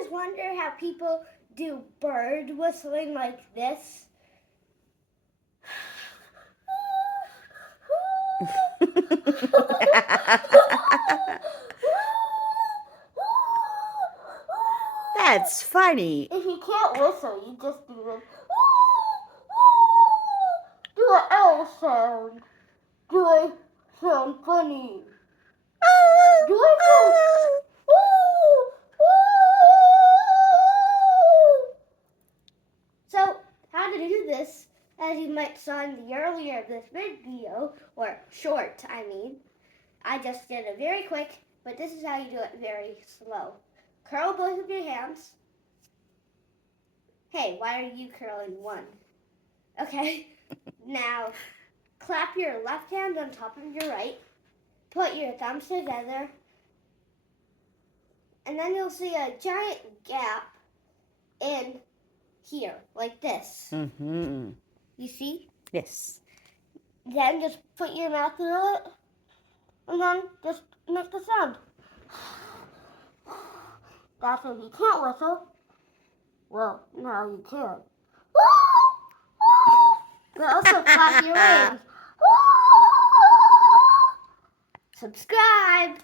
always wonder how people do bird whistling like this? That's funny. If you can't whistle, you just do this. Do an L sound. Do I sound funny? Do I sound... So, how to do this, as you might saw in the earlier of this video, or short, I mean. I just did it very quick, but this is how you do it very slow. Curl both of your hands. Hey, why are you curling one? Okay, now clap your left hand on top of your right. Put your thumbs together. And then you'll see a giant gap in here, like this. Mm-hmm. You see? Yes. Then just put your mouth through it. And then just make the sound. That's if you can't whistle. Well, now you can. But also clap your wings. Subscribe.